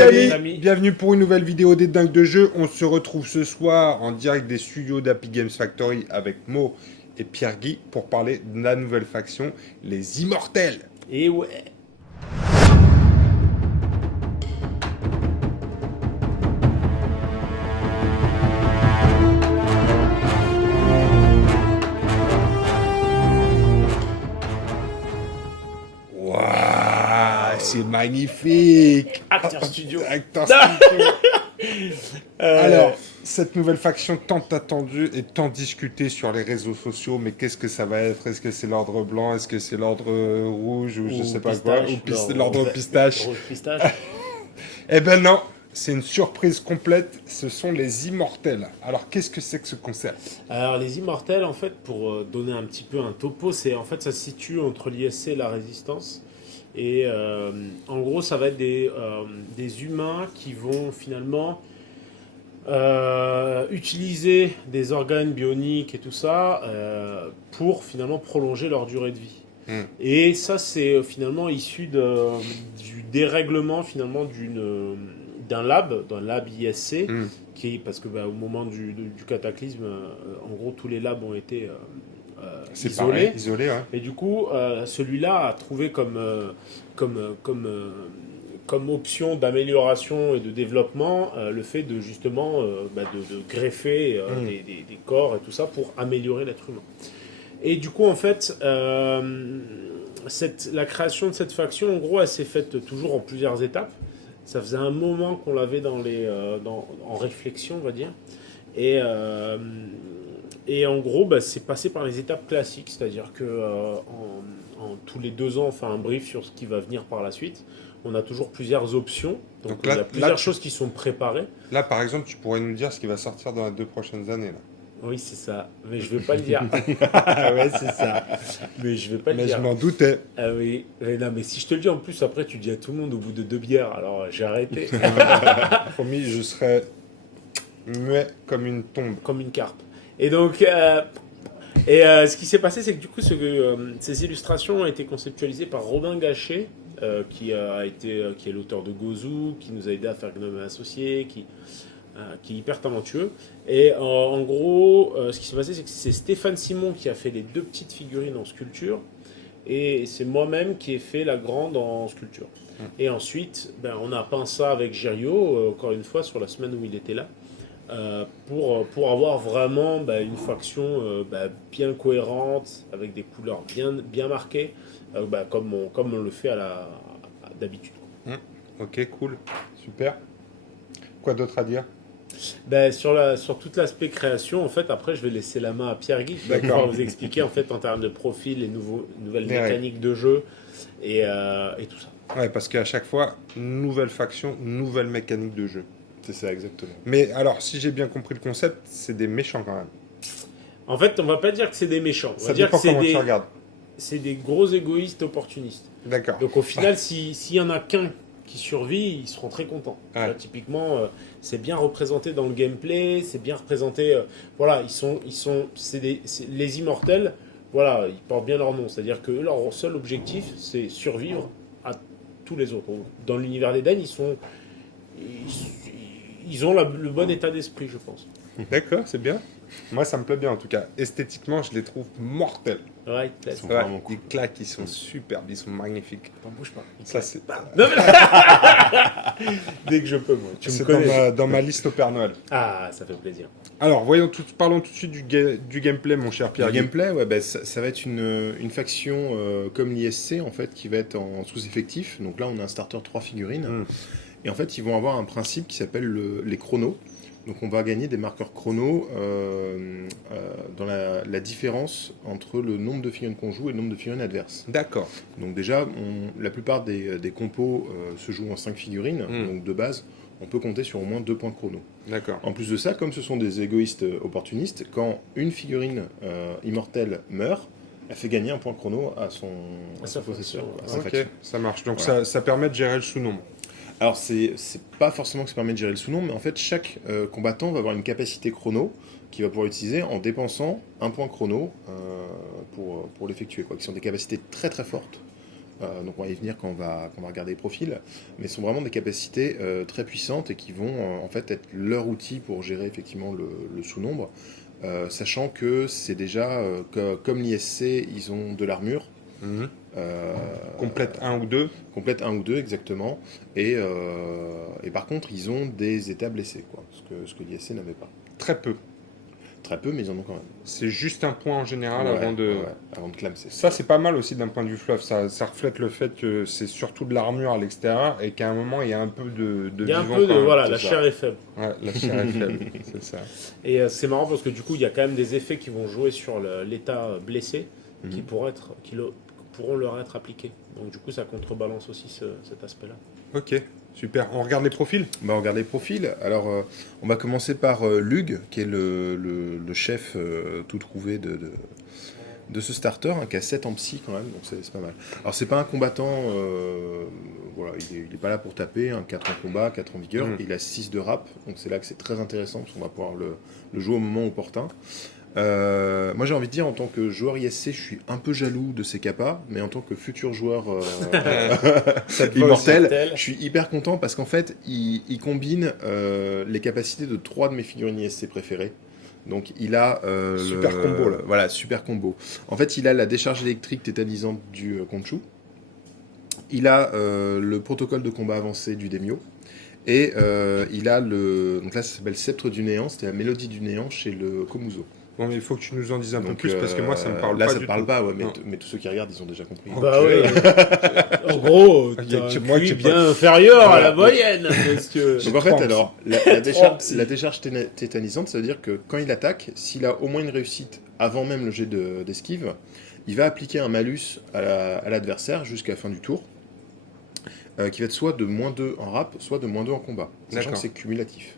amis, bienvenue pour une nouvelle vidéo des dingues de jeu. On se retrouve ce soir en direct des studios d'Happy Games Factory avec Mo et Pierre-Guy pour parler de la nouvelle faction, les Immortels. Et ouais. Waouh, c'est magnifique. Acteur studio. Acteur studio. Alors, cette nouvelle faction tant attendue et tant discutée sur les réseaux sociaux, mais qu'est-ce que ça va être? Est-ce que c'est l'ordre blanc? Est-ce que c'est l'ordre rouge? Ou je sais pas quoi? Ou l'ordre pistache? Rouge pistache. Eh ben non, c'est une surprise complète. Ce sont les Immortels. Alors, qu'est-ce que c'est que ce concept? Alors les Immortels, en fait, pour donner un petit peu un topo, ça se situe entre l'ISC et la Résistance. Et en gros, ça va être des humains qui vont finalement utiliser des organes bioniques et tout ça pour finalement prolonger leur durée de vie. Et ça, c'est finalement issu du dérèglement finalement d'un lab ISC, parce que au moment du cataclysme, en gros, tous les labs ont été isolés. Isolé, ouais. Et du coup, celui-là a trouvé comme option d'amélioration et de développement le fait de justement de greffer des corps et tout ça pour améliorer l'être humain. Et du coup, en fait, la création de cette faction, en gros, elle s'est faite toujours en plusieurs étapes. Ça faisait un moment qu'on l'avait en réflexion, on va dire. Et en gros, c'est passé par les étapes classiques, c'est-à-dire que tous les 2 ans, on fait un brief sur ce qui va venir par la suite. On a toujours plusieurs options, donc là, il y a plusieurs choses qui sont préparées. Là, par exemple, tu pourrais nous dire ce qui va sortir dans les 2 prochaines années. Là. Oui, c'est ça, mais je ne vais pas le dire. Ouais, c'est ça, mais je ne vais pas le dire. Mais je m'en doutais. Ah oui, mais non, mais si je te le dis en plus, après tu dis à tout le monde au bout de 2 bières, alors j'ai arrêté. Promis, je serai muet comme une tombe. Comme une carpe. Et donc, ce qui s'est passé, c'est que du coup, ces illustrations ont été conceptualisées par Robin Gachet, qui est l'auteur de Gozu, qui nous a aidé à faire Gnome et Associé, qui est hyper talentueux. Et en gros, ce qui s'est passé, c'est que c'est Stéphane Simon qui a fait les 2 petites figurines en sculpture, et c'est moi-même qui ai fait la grande en sculpture. Et ensuite, on a peint ça avec Girio, encore une fois, sur la semaine où il était là. Pour avoir vraiment une faction bien cohérente, avec des couleurs bien marquées, comme on le fait d'habitude. Ok, cool, super. Quoi d'autre à dire? Sur tout l'aspect création, en fait, après, je vais laisser la main à Pierre-Guy qui va pouvoir vous expliquer en fait, en termes de profil, les nouvelles mécaniques de jeu et tout ça. Ouais, parce qu'à chaque fois, nouvelle faction, nouvelle mécanique de jeu. C'est ça, exactement. Mais alors, si j'ai bien compris le concept, c'est des méchants quand même. En fait, on va pas dire que c'est des méchants. On va Ça dire dépend que comment tu regardes. c'est des gros égoïstes opportunistes. D'accord. Donc au final, s'il y en a qu'un qui survit, ils seront très contents. Ouais. Là, typiquement, c'est bien représenté dans le gameplay, c'est bien représenté. Voilà, les Immortels. Voilà, ils portent bien leur nom. C'est-à-dire que leur seul objectif, c'est survivre à tous les autres. Dans l'univers d'Eden, ils ont le bon état d'esprit, je pense. D'accord, c'est bien. Moi, ça me plaît bien en tout cas. Esthétiquement, je les trouve mortels. Ouais, Ils sont Ouais, vraiment cool. ils claquent, ils sont superbes, ils sont magnifiques. T'en bouge pas. Ça, c'est Non, mais... Dès que je peux, moi. Tu me c'est connais. dans ma liste au Père Noël. Ah, ça fait plaisir. Alors, parlons tout de suite du gameplay, mon cher Pierre. Le gameplay, ouais, ça va être une faction comme l'ISC en fait, qui va être en sous-effectif. Donc là, on a un starter 3 figurines. Et en fait, ils vont avoir un principe qui s'appelle les chronos. Donc on va gagner des marqueurs chrono dans la différence entre le nombre de figurines qu'on joue et le nombre de figurines adverses. D'accord. Donc déjà, la plupart des compos se jouent en 5 figurines. Donc de base, on peut compter sur au moins 2 points chrono. D'accord. En plus de ça, comme ce sont des égoïstes opportunistes, quand une figurine immortelle meurt, elle fait gagner un point chrono à son possesseur, à sa Ok, faction. ça marche. Donc Voilà. ça permet de gérer le sous-nombre. Alors, c'est pas forcément que ça permet de gérer le sous-nombre, mais en fait, chaque combattant va avoir une capacité chrono qu'il va pouvoir utiliser en dépensant un point chrono pour l'effectuer, quoi. Qui sont des capacités très très fortes donc on va y venir quand on va regarder les profils, mais sont vraiment des capacités très puissantes et qui vont en fait être leur outil pour gérer effectivement le sous-nombre, sachant que c'est déjà, comme l'ISC, ils ont de l'armure, Mhm. euh, Complète un ou deux. complète un ou deux exactement, et par contre ils ont des états blessés, quoi, ce que l'ISC n'avait pas. Très peu. Très peu, mais ils en ont quand même. C'est juste un point en général Ouais, avant de... ouais, avant de clamser. Ça, c'est pas mal aussi d'un point de vue fluff. Ça reflète le fait que c'est surtout de l'armure à l'extérieur et qu'à un moment, il y a un peu de Il y a un vivant peu de. quand même. Voilà, c'est la ça. chair est faible. Ouais, la chair est faible, c'est ça. Et c'est marrant parce que du coup, il y a quand même des effets qui vont jouer sur l'état blessé qui Mhm. pourront leur être appliqués. Donc du coup, ça contrebalance aussi cet aspect-là. Ok, super. On regarde les profils. On regarde les profils. Alors, on va commencer par Lug, qui est le chef tout trouvé de ce starter, hein, qui a 7 en psy quand même, donc c'est pas mal. Alors, c'est pas un combattant, voilà, il est pas là pour taper, hein, 4 en combat, 4 en vigueur, Mhm. il a 6 de rap, donc c'est là que c'est très intéressant, parce qu'on va pouvoir le jouer au moment opportun. Moi j'ai envie de dire, en tant que joueur ISC, je suis un peu jaloux de ses capas, mais en tant que futur joueur Ça te va immortel, Mortel. je suis hyper content parce qu'en fait il combine les capacités de 3 de mes figurines ISC préférées. Donc il a Super combo, là. Voilà, super combo. En fait, il a la décharge électrique tétanisante du Khonshu. Il a le protocole de combat avancé du Demio. Et il a donc là ça s'appelle Sceptre du Néant, c'était la mélodie du néant chez le Komuzo. Bon, mais il faut que tu nous en dises un peu Donc, plus parce que moi, ça me parle là, pas ça du te parle tout. pas, ouais, Non. mais tous ceux qui regardent, ils ont déjà compris. Oh. Bah Ok. oui. En gros, Il y a t'as que un moi QI qui bien inférieur à Voilà. la moyenne. Parce que... Donc en fait, Trente. alors, Trente. la décharge tétanisante, ça veut dire que quand il attaque, s'il a au moins une réussite avant même le jet d'esquive, il va appliquer un malus à l'adversaire jusqu'à la fin du tour, qui va être soit de -2 en rap, soit de -2 en combat. Sachant D'accord. que c'est cumulatif.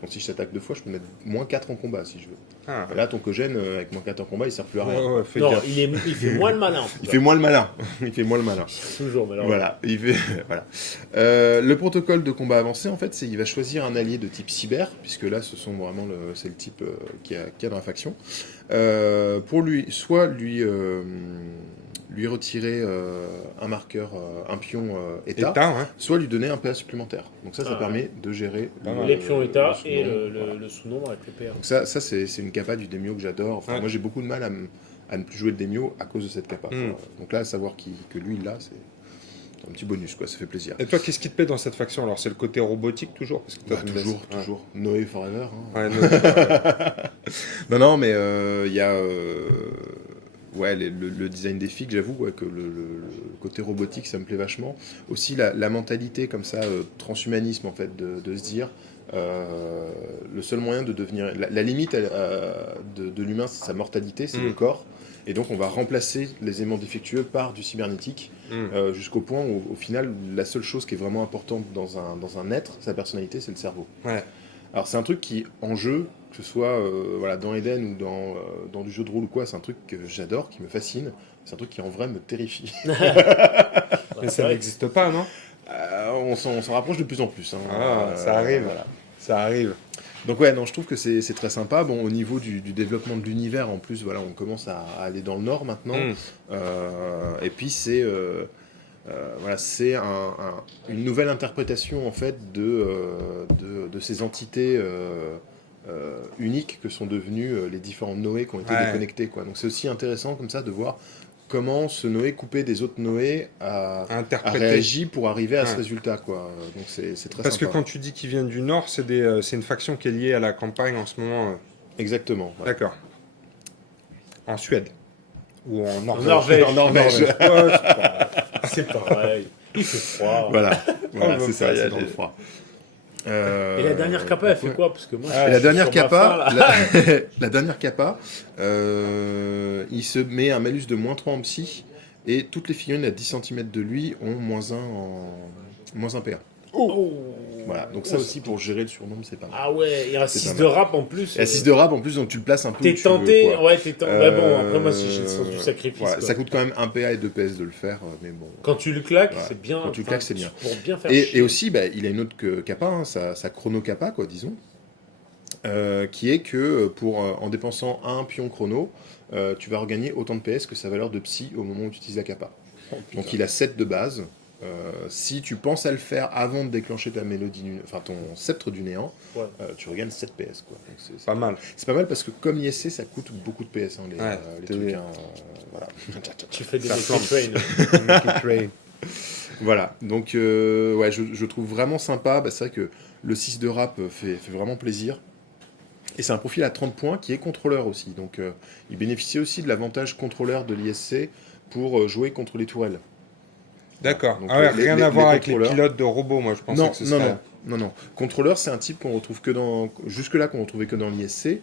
Donc si je t'attaque 2 fois, je peux mettre -4 en combat si je veux. Ah. Et là, ton Cogène, avec -4 en combat, il sert plus à rien. Ouais, ouais, fais Non, gaffe. il fait moins le malin. en tout Il cas. fait moins le malin. Il fait moins le malin. Toujours, mais alors. Voilà, voilà. Le protocole de combat avancé, en fait, c'est il va choisir un allié de type cyber, puisque là, c'est le type qu'il y a dans la faction, pour lui retirer un marqueur, un pion état, État, hein. soit lui donner un PA supplémentaire. Donc ça Ah, permet de gérer Les pions état le et sous-nombre. Voilà. le sous-nombre avec le PA. Donc ça c'est une capa du Demio que j'adore. Enfin, Ouais. moi j'ai beaucoup de mal à ne plus jouer de Demio à cause de cette capa. Mm. Donc là, savoir que lui il l'a, c'est un petit bonus, quoi. Ça fait plaisir. Et toi, qu'est-ce qui te plaît dans cette faction? Alors, c'est le côté robotique toujours parce que toi, Bah, tu me laisses- toujours. Noé Forever. Hein. Ouais, non, Non, mais il y a ouais, le design des figues, j'avoue ouais, que le côté robotique, ça me plaît vachement. Aussi, la mentalité, comme ça, transhumanisme, en fait, de se dire le seul moyen de devenir. La limite de l'humain, c'est sa mortalité, c'est Mm. le corps. Et donc, on va remplacer les aimants défectueux par du cybernétique, jusqu'au point où, au final, la seule chose qui est vraiment importante dans un être, sa personnalité, c'est le cerveau. Ouais. Alors c'est un truc qui, en jeu, que ce soit voilà, dans Eden ou dans du jeu de rôle ou quoi, c'est un truc que j'adore, qui me fascine. C'est un truc qui en vrai me terrifie. Mais ça n'existe pas, non? On s'en rapproche de plus en plus. Hein. Ah, ça arrive. Voilà. Ça arrive. Donc ouais, non, je trouve que c'est très sympa. Bon, au niveau du développement de l'univers, en plus, voilà, on commence à aller dans le nord maintenant. Et puis c'est voilà, c'est une nouvelle interprétation en fait de ces entités uniques que sont devenus les différents Noé qui ont été Ouais. déconnectés, quoi. Donc c'est aussi intéressant comme ça de voir comment ce Noé coupé des autres Noé a Interprété. réagi pour arriver à ce Ouais. résultat, quoi. Donc c'est très Parce que sympa. quand tu dis qu'ils viennent du Nord, c'est une faction qui est liée à la campagne en ce moment. Exactement. voilà. D'accord. En Suède. Ou en Norvège. Norvège. En Norvège. Ouais, c'est pas- C'est pareil. Il fait froid. Voilà, voilà, On c'est veut ça, pas y c'est dans aller. le froid. Et la dernière capa, elle fait quoi? Parce que moi, Ah, je Et la suis dernière sur ma capa, fin, là. la dernière capa, il se met un malus de -3 en psy, et toutes les figurines à 10 cm de lui ont -1 PA. Oh. Voilà, donc ça aussi pour gérer le surnombre, c'est pas mal. Ah ouais, il y a C'est 6 pas de mal. rap en plus. Et à 6 de rap, en plus, donc tu le places un peu où T'es tu veux, tenté, quoi. ouais, t'es tenté. Mais bon, après, moi, si j'ai le sens du sacrifice. voilà, quoi. ça coûte quand même 1 PA et 2 PS de le faire, mais bon. Quand tu le claques, Ouais. c'est bien. Quand tu le claques, c'est bien. Pour bien faire Et chier. aussi, bah, il a une autre capa, hein, sa chrono capa, quoi, disons, qui est que en dépensant un pion chrono, tu vas regagner autant de PS que sa valeur de psy au moment où tu utilises la capa. Donc il a 7 de base. Si tu penses à le faire avant de déclencher ta ton sceptre du néant, tu regagnes 7 PS. Quoi. Donc c'est Pas mal. C'est pas mal parce que comme l'ISC, ça coûte beaucoup de PS. Les trucs, voilà. Tu fais des Ça Mickey Train. Voilà, donc je trouve vraiment sympa. C'est vrai que le 6 de rap fait vraiment plaisir. Et c'est un profil à 30 points qui est contrôleur aussi. Donc il bénéficie aussi de l'avantage contrôleur de l'ISC pour jouer contre les tourelles. D'accord. Donc, Rien à voir avec les contrôleurs- pilotes de robots, moi je pensais que ce serait... Non. Contrôleur, c'est un type qu'on retrouve que dans... Jusque-là, qu'on retrouvait que dans l'ISC.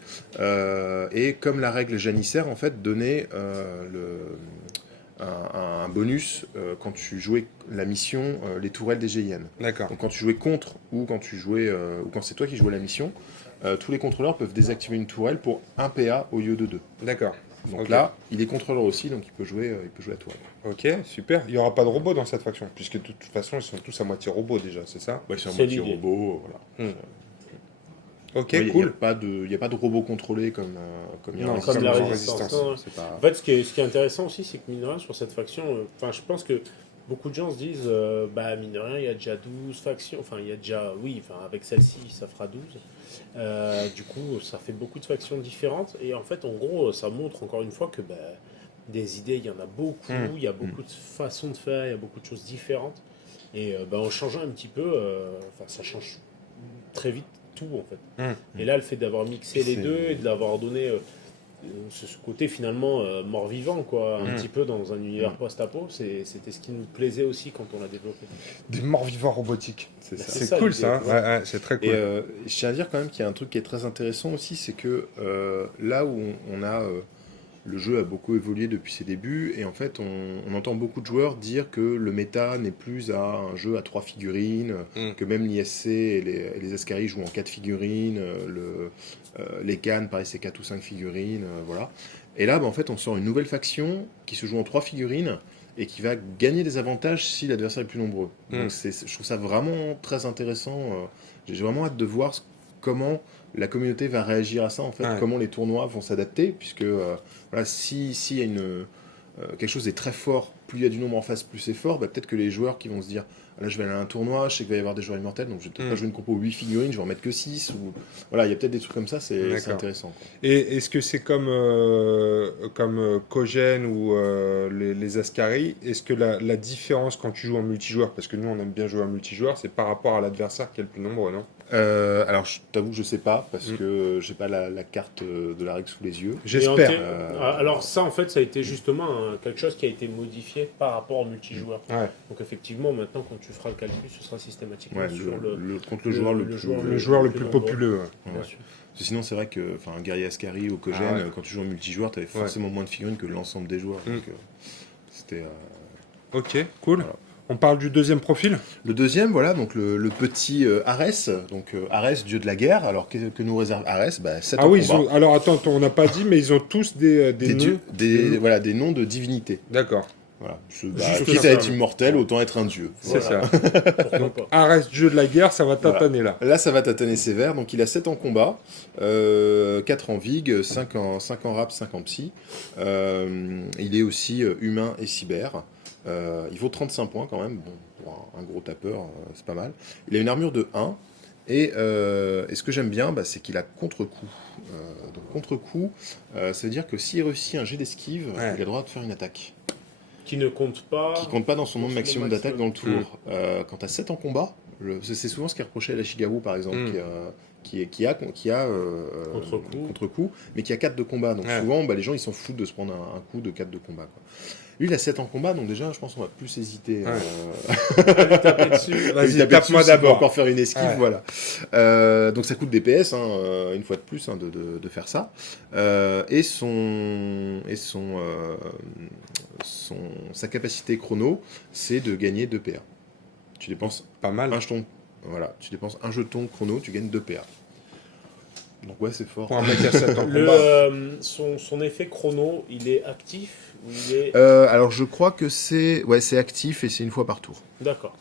Et comme la règle janissaire, en fait, donnait un bonus quand tu jouais la mission les tourelles des GIN. D'accord. Donc quand tu jouais contre ou quand c'est toi qui jouais la mission, tous les contrôleurs peuvent désactiver une tourelle pour 1 PA au lieu de 2. D'accord. Donc Ok. là, il est contrôleur aussi, donc il peut jouer la tourelle. Ok, super. Il n'y aura pas de robots dans cette faction, puisque de toute façon, ils sont tous à moitié robots déjà, c'est ça? Ouais, c'est un C'est moitié l'idée. robot, voilà. Ok, Ouais, cool. Il n'y a pas de robot contrôlé comme il y a Non, en Comme comme la en résistance. Résistance. Non, C'est pas... En fait, ce qui est intéressant aussi, c'est que mine de rien, sur cette faction, je pense que beaucoup de gens se disent, mine de rien, il y a déjà 12 factions, avec celle-ci, ça fera 12. Du coup, ça fait beaucoup de factions différentes, et en fait, en gros, ça montre encore une fois que des idées, il y en a beaucoup, il y a beaucoup de façons de faire, il y a beaucoup de choses différentes, et en changeant un petit peu, ça change très vite tout, en fait. Et là, le fait d'avoir mixé les deux, et de l'avoir donné... ce côté finalement mort-vivant, quoi, un petit peu dans un univers post-apo, c'était ce qui nous plaisait aussi quand on l'a développé. Des morts-vivants robotiques. C'est ça. C'est ça, cool l'idée, ça, ouais. ouais, c'est très cool. Et je tiens à dire quand même qu'il y a un truc qui est très intéressant aussi, c'est que là où on a... le jeu a beaucoup évolué depuis ses débuts, et en fait on entend beaucoup de joueurs dire que le méta n'est plus à un jeu à 3 figurines, que même l'ISC et les Ascari jouent en 4 figurines, les Cannes, pareil, c'est 4 ou 5 figurines, voilà. Et là, en fait, on sort une nouvelle faction qui se joue en 3 figurines, et qui va gagner des avantages si l'adversaire est plus nombreux. Donc je trouve ça vraiment très intéressant. J'ai vraiment hâte de voir comment la communauté va réagir à ça, en fait, comment les tournois vont s'adapter, puisque s'il y a quelque chose est très fort, plus il y a du nombre en face, plus c'est fort, peut-être que les joueurs qui vont se dire, là je vais aller à un tournoi, je sais qu'il va y avoir des joueurs immortels, donc je vais peut-être pas jouer une compo 8 figurines, je vais en mettre que 6, ou... Voilà, il y a peut-être des trucs comme ça, c'est intéressant. Quoi. Et est-ce que c'est comme Kogen ou les Ascari, est-ce que la différence quand tu joues en multijoueur, parce que nous on aime bien jouer en multijoueur, c'est par rapport à l'adversaire qui est le plus nombreux, non? Alors je t'avoue que je sais pas, parce que j'ai pas la carte de la règle sous les yeux. J'espère. Alors ça, en fait, ça a été justement quelque chose qui a été modifié par rapport au multijoueur. Ouais. Donc effectivement, maintenant, quand tu feras le calcul, ce sera systématiquement sur contre le joueur le joueur le plus nombreux. populeux. Bien sûr. Parce que sinon, c'est vrai que un guerrier Ascari ou Kogen, quand tu joues en multijoueur, tu avais forcément moins de figurines que l'ensemble des joueurs. Donc, c'était. Ok, cool. Voilà. On parle du deuxième profil. Le deuxième, voilà, donc le petit Arès, donc Arès, dieu de la guerre. Alors que nous réserve Arès? 7 ah oui, alors attends, on n'a pas dit, mais ils ont tous des noms. Voilà, des noms de divinités. D'accord. Voilà. Quitte à être immortel, autant être un dieu. C'est voilà. ça. Donc, Arès, dieu de la guerre, ça va tataner là. Là, ça va tataner sévère. Donc, il a 7 en combat, 4 en vig, 5 en rap, 5 en psy. Il est aussi humain et cyber. Il vaut 35 points quand même. Bon, pour un gros tapeur, c'est pas mal. Il a une armure de 1. Et ce que j'aime bien, c'est qu'il a contre-coup. Donc, contre-coup, ça veut dire que s'il réussit un jet d'esquive, il a le droit de faire une attaque. Qui ne compte pas. Qui compte pas dans son nombre maximum d'attaques dans le tour. Quand tu as 7 en combat, c'est souvent ce qui est reproché à la Shigaru par exemple, qui a contre-coup, mais qui a 4 de combat. Donc souvent, les gens ils s'en foutent de se prendre un coup de 4 de combat. Quoi. Lui, il a 7 en combat, donc déjà, je pense qu'on va plus hésiter à lui taper dessus. Vas-y, tape-moi d'abord. Encore faire une esquive, voilà. Donc ça coûte des PS, une fois de plus, de faire ça. Et sa capacité chrono, c'est de gagner 2 PA. Tu dépenses pas mal. Tu dépenses un jeton chrono, tu gagnes 2 PA. Donc ouais, c'est fort. Pour un mec à 7 en combat. Son effet chrono, il est actif ou il est... alors je crois que c'est actif et c'est une fois par tour. D'accord.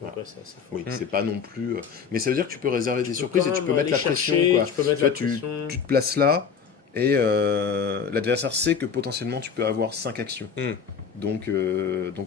Donc ouais, c'est assez fort. Oui, c'est pas non plus... Mais ça veut dire que tu peux réserver des surprises et tu peux mettre la pression. Tu peux mettre la pression. Tu te places là et l'adversaire sait que potentiellement tu peux avoir 5 actions. Donc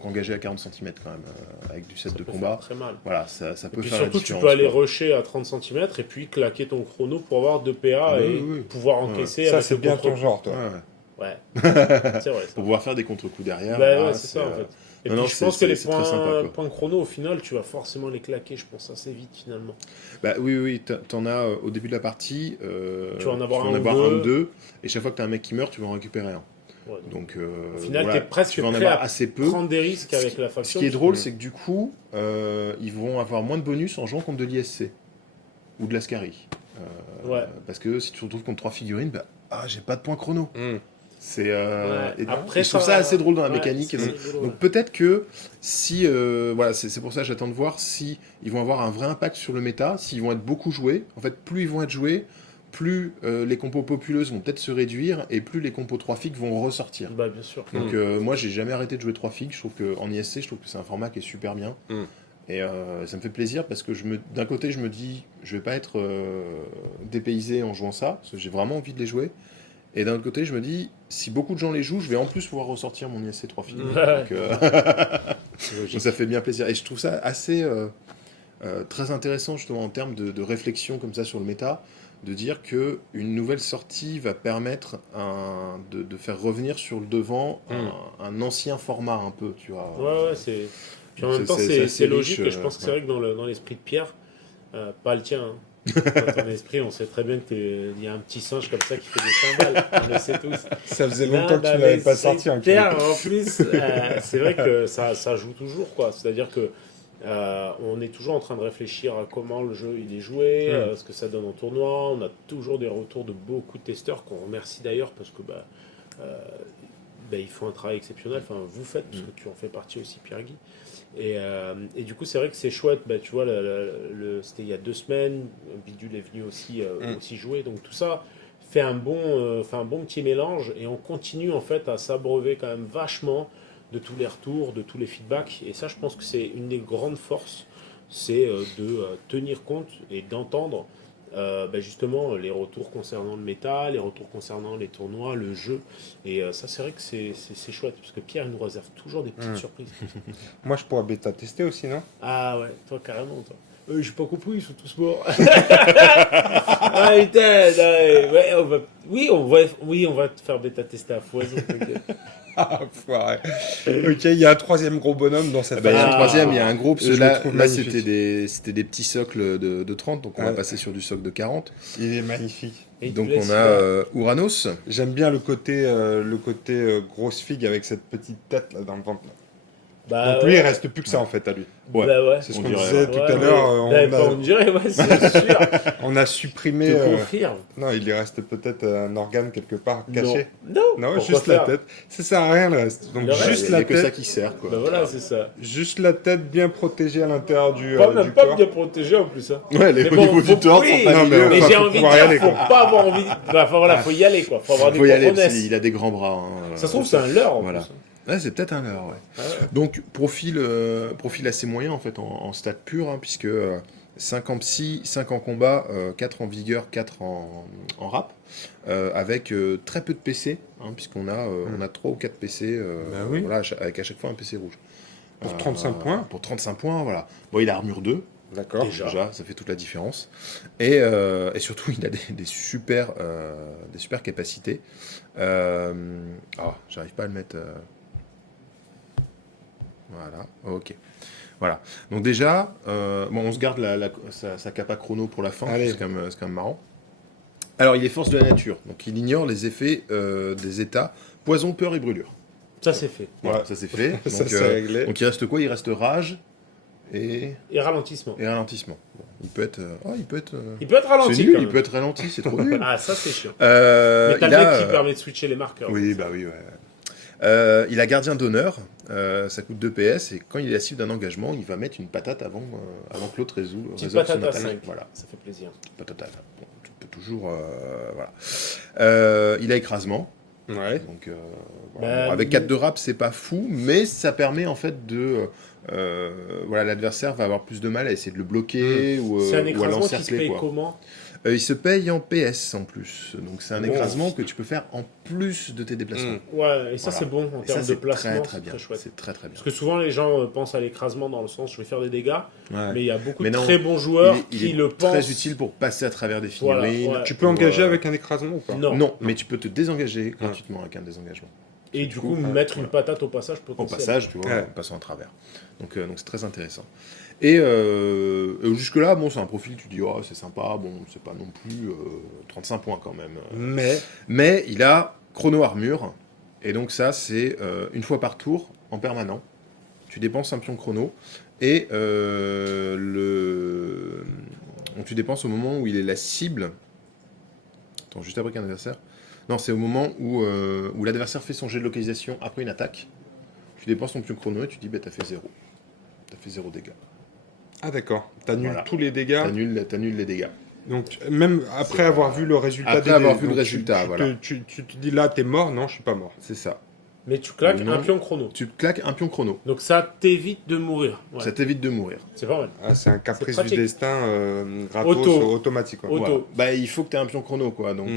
engagé à 40 cm quand même, avec du set de peut combat. faire très mal. Voilà, ça Et peut puis faire la surtout, tu différence. peux aller quoi. rusher à 30 cm et puis claquer ton chrono pour avoir 2 PA Ah bah et oui, oui. pouvoir encaisser Ça, avec c'est le bien ton contre-coup. genre, toi. Ouais, ouais. Ouais, c'est vrai. Ça. Pour pouvoir faire des contre-coups derrière. Bah là, ouais, c'est ça en fait. Et non, puis non, je pense que les c'est très sympa, quoi. points chrono, au final, tu vas forcément les claquer, je pense, assez vite finalement. Bah oui, t'en as au début de la partie. Tu vas en avoir tu un vas ou un deux. ou deux, et chaque fois que t'as un mec qui meurt, tu vas en récupérer un. Ouais. Donc, Au final, voilà, t'es presque tu vas en prêt avoir à assez peu. prendre des risques avec la Ce faction. qui est drôle, c'est que du coup, ils vont avoir moins de bonus en jouant contre de l'ISC ou de l'Ascari. Ouais. Parce que si tu te retrouves contre 3 figurines, j'ai pas de points chrono. C'est et Après, je trouve ça assez drôle dans la ouais, mécanique. c'est Et donc, rigolo, donc ouais. peut-être que si voilà, c'est pour ça que j'attends de voir si ils vont avoir un vrai impact sur le méta, s'ils vont être beaucoup joués. En fait, plus ils vont être joués, plus les compos populeuses vont peut-être se réduire et plus les compos 3 figues vont ressortir. Bah bien sûr. Donc moi j'ai jamais arrêté de jouer 3 figues. Je trouve que en ISC, je trouve que c'est un format qui est super bien. Et ça me fait plaisir parce que d'un côté je me dis je vais pas être dépaysé en jouant ça, parce que j'ai vraiment envie de les jouer. Et d'un autre côté, je me dis, si beaucoup de gens les jouent, je vais en plus pouvoir ressortir mon ISC 3 figures. Ouais. Donc ça fait bien plaisir. Et je trouve ça assez très intéressant justement en termes de réflexion comme ça sur le méta, de dire que une nouvelle sortie va permettre de faire revenir sur le devant un ancien format un peu, tu vois. Ouais, c'est. Puis en même temps, assez c'est logique. riche, Et je pense que c'est ouais. vrai que dans l'esprit de Pierre, pas le tien. Hein. Dans ton esprit, on sait très bien qu'il y a un petit singe comme ça qui fait des cymbales. On le sait tous. Ça faisait Là, longtemps que dans tu l'avais pas l'esprit sorti de en Pierre, en plus, c'est vrai que ça joue toujours, quoi. C'est-à-dire que on est toujours en train de réfléchir à comment le jeu il est joué, ce que ça donne en tournoi. On a toujours des retours de beaucoup de testeurs qu'on remercie d'ailleurs parce que ils font un travail exceptionnel. Enfin, vous faites parce que tu en fais partie aussi, Pierre-Guy. Et du coup, c'est vrai que c'est chouette. Tu vois, c'était il y a 2 semaines. Bidule est venu aussi jouer. Donc tout ça fait un bon petit mélange. Et on continue en fait à s'abreuver quand même vachement de tous les retours, de tous les feedbacks. Et ça, je pense que c'est une des grandes forces, c'est de tenir compte et d'entendre justement les retours concernant le méta, les retours concernant les tournois, le jeu. Et ça, c'est vrai que c'est chouette, parce que Pierre, il nous réserve toujours des petites surprises. Moi, je pourrais bêta tester aussi, non? Ah ouais, toi, carrément, toi. J'ai pas compris, ils sont tous morts. Ah putain, non, ouais, on va te faire bêta tester à foison. T'inquiète. Ah, foiré. Ok, il y a un troisième gros bonhomme dans cette Il y a un phase. troisième, il y a un gros, parce que Je le là, trouve là magnifique. c'était des petits socles de 30, donc on va passer sur du socle de 40. Il est magnifique. Et Donc tu laisses on a Uranos. J'aime bien le côté grosse figue avec cette petite tête là dans le ventre. Là. Bah, Donc lui, ouais. il reste plus que ça en fait à lui. Ouais. Bah ouais. C'est ce On qu'on dirait, disait tout à Ouais, l'heure. mais- on dirait, ouais, c'est sûr. On a supprimé. Je te confirme. Non, il lui reste peut-être un organe quelque part caché. Non. Non, Pourquoi juste la faire tête. Ça sert à rien le reste. Donc Le reste, juste Il n'y a la que ça tête. qui sert, quoi. Bah voilà, c'est ça. Juste la tête bien protégée à l'intérieur du, Même du pas corps. bien protégé en plus. Hein. Ouais, Mais au bon, niveau faut- du torse, oui, on non, mais Mais enfin, j'ai faut envie de pouvoir y dire, aller, faut quoi. pas avoir envie. Enfin voilà, faut y aller quoi. Faut avoir des faut y aller, promesses. parce qu'il a des grands bras. Hein. Ça se trouve, c'est un leurre en Voilà. plus. Ouais, c'est peut-être un leurre, ouais. Ah ouais. Donc, profil assez moyen, en fait, en stats pur, hein, puisque 5 en psy, 5 en combat, 4 en vigueur, 4 en rap, avec très peu de PC, hein, puisqu'on a, on a 3 ou 4 PC, Bah oui. voilà, avec à chaque fois un PC rouge. Pour 35 points. Pour 35 points, voilà. Bon, il a armure 2, D'accord. Déjà. ça fait toute la différence. Et surtout, il a des super capacités. J'arrive pas à le mettre. Voilà, ok. Voilà. Donc déjà, on se garde sa capa chrono pour la fin, Allez. c'est quand même marrant. Alors, il est force de la nature, donc il ignore les effets des états poison, peur et brûlure. Ça c'est fait. Voilà, Ouais. ça c'est fait. Ça, Donc, c'est réglé. donc il reste quoi? Il reste rage et Et ralentissement. ralentissement. Bon, il peut être. Il peut être C'est ralenti nul, quand il même. peut être ralenti, c'est trop nul. Ah ça c'est chiant. Euh, Mais t'as il le a, mec qui permet de switcher les marqueurs. Oui, bah oui, ouais. Il a gardien d'honneur, ça coûte 2 PS, et quand il est la cible d'un engagement, il va mettre une patate avant que l'autre résolve Petite son patate à attaque. 5. Voilà, Ça fait plaisir. patate. Bon, tu peux toujours. Voilà. Il a écrasement, Ouais. donc Bah, avec 4 de rap, c'est pas fou, mais ça permet en fait de. Voilà, l'adversaire va avoir plus de mal à essayer de le bloquer ou C'est un à écrasement qui se l'encercler. paye Quoi. comment? Il se paye en PS en plus. Donc c'est un Oh. écrasement que tu peux faire en plus de tes déplacements. Ouais, et ça Voilà. c'est bon en Et ça, termes de c'est placement. très C'est bien. très chouette. C'est très très bien. Parce que souvent les gens pensent à l'écrasement dans le sens je vais faire des dégâts, Ouais. mais il y a beaucoup Mais de non, très bons joueurs il qui est le pensent. très utile pour passer à travers des Voilà, figurines. ouais. Tu peux pour, engager avec un écrasement ou pas? Non. Non, mais tu peux te désengager gratuitement avec un désengagement. Et du coup, mettre une patate au passage Au potentiel. passage, tu vois, Ouais. en passant à travers. Donc c'est très intéressant. Et jusque-là, bon, c'est un profil, tu dis, oh, c'est sympa, bon, c'est pas non plus 35 points quand même. Mais il a chrono armure, et donc ça, c'est une fois par tour, en permanent. Tu dépenses un pion chrono, et donc, tu dépenses au moment où il est la cible. Attends, juste après qu'un adversaire. Non, c'est au moment où l'adversaire fait son jet de localisation après une attaque. Tu dépenses ton pion chrono et tu dis, bah, t'as fait 0. T'as fait 0 dégâts. Ah d'accord, t'annules Voilà. tous les dégâts. T'annules les dégâts. Donc même après C'est, avoir vu le résultat après des avoir dés, vu le donc résultat, tu voilà. te dis là, t'es mort? Non, je suis pas mort. C'est ça. Mais tu claques Non. un pion chrono. Tu claques un pion chrono. Donc ça t'évite de mourir. Ouais. Ça t'évite de mourir. C'est pas mal. Ah, c'est un caprice C'est pratique. du destin gratos, automatique. Quoi. Auto. Voilà. Bah, il faut que tu aies un pion chrono, quoi. Donc,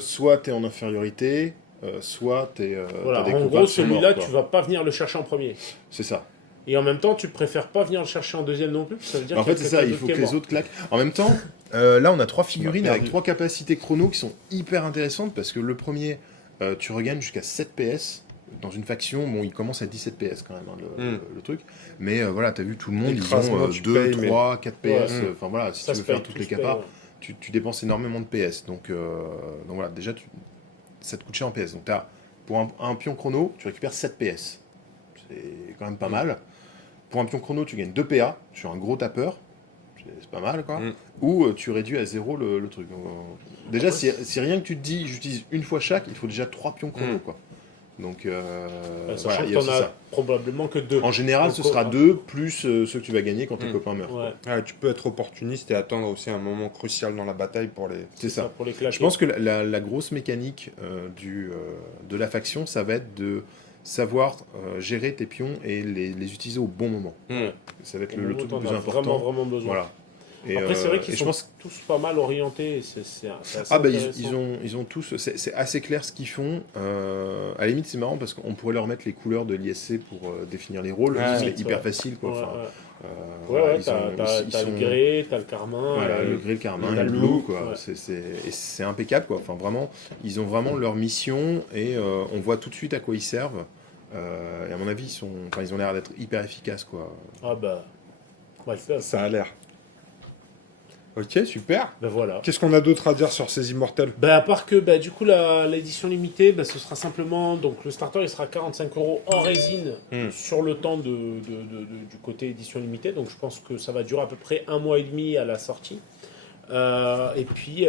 soit tu es en infériorité, soit tu es. Voilà. En gros, celui-là, tu vas pas venir le chercher en premier. C'est ça. Et en même temps, tu préfères pas venir le chercher en deuxième non plus. Ça veut dire En qu'il y a fait, c'est ça. quelqu'un Il d'autre faut qui que est les mort. autres claquent. En même temps, là, on a 3 figurines perdu. avec 3 capacités chrono qui sont hyper intéressantes parce que le premier, tu regagnes jusqu'à 7 PS. Dans une faction, bon, il commence à 17 PS quand même, hein, le truc. Mais voilà, t'as vu tout le monde, ils Écrasement, ont tu 2, payes, 3, 4 PS. Ouais. Enfin voilà, si Ça tu se veux faire paye, toutes tout les se paye, capas, ouais. tu dépenses énormément de PS. Donc voilà, déjà, ça te coûte cher en PS. Donc pour un pion chrono, tu récupères 7 PS. C'est quand même pas mal. Pour un pion chrono, tu gagnes 2 PA sur un gros tapeur. C'est pas mal, quoi. Ou tu réduis à 0 le truc. Donc, déjà, si rien que tu te dis, j'utilise une fois chaque, il faut déjà 3 pions chrono, quoi. Donc, Sachant il y que a t'en aussi as ça. probablement que 2. En général, ce Donc, sera 2 plus ceux que tu vas gagner quand tes copains meurent. Ouais. Ouais, tu peux être opportuniste et attendre aussi un moment crucial dans la bataille pour les... C'est ça. Pour les claquer. Je pense que la grosse mécanique de la faction, ça va être de savoir gérer tes pions et les utiliser au bon moment. Ouais. Ça va être Au le moment truc où le plus t'en as important. vraiment besoin. Voilà. Et, Après, c'est vrai qu'ils et sont je pense tous pas mal orientés. C'est assez Ah bah intéressant. ils ont tous, c'est assez clair ce qu'ils font. À la limite c'est marrant parce qu'on pourrait leur mettre les couleurs de l'ISC pour définir les rôles. Ouais, c'est hyper ouais. facile quoi. Ouais, Enfin, ouais. voilà, Ouais, ils t'as sont- le gré, t'as le carmin. voilà, le gris, le carmin, t'as et le le blue loup, quoi. ouais. Et c'est impeccable quoi. Enfin vraiment, ils ont vraiment leur mission et on voit tout de suite à quoi ils servent. Et à mon avis ils ont l'air d'être hyper efficaces quoi. Ah bah. Ouais, ça. Ça a l'air. Ok, super. Ben voilà. Qu'est-ce qu'on a d'autre à dire sur ces immortels? Bah, à part que du coup l'édition limitée, ce sera simplement donc le starter il sera 45 € en résine sur le temps du côté édition limitée, donc je pense que ça va durer à peu près 1 mois et demi à la sortie. Et puis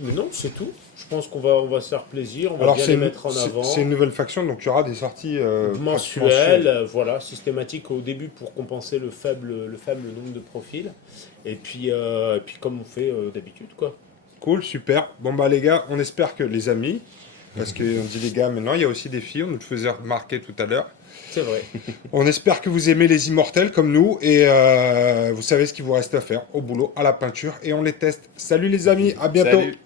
mais non, c'est tout. Je pense qu'on va se faire plaisir, on va Alors bien les mettre en avant. c'est une nouvelle faction, donc il y aura des sorties mensuelles, voilà, systématiques au début pour compenser le faible nombre de profils. Et puis comme on fait d'habitude, quoi. Cool, super. Bon bah les gars, on espère que les amis, parce qu'on dit les gars maintenant, il y a aussi des filles, on nous le faisait remarquer tout à l'heure. C'est vrai. On espère que vous aimez les immortels comme nous et vous savez ce qu'il vous reste à faire au boulot, à la peinture et on les teste. Salut les amis, à bientôt. Salut.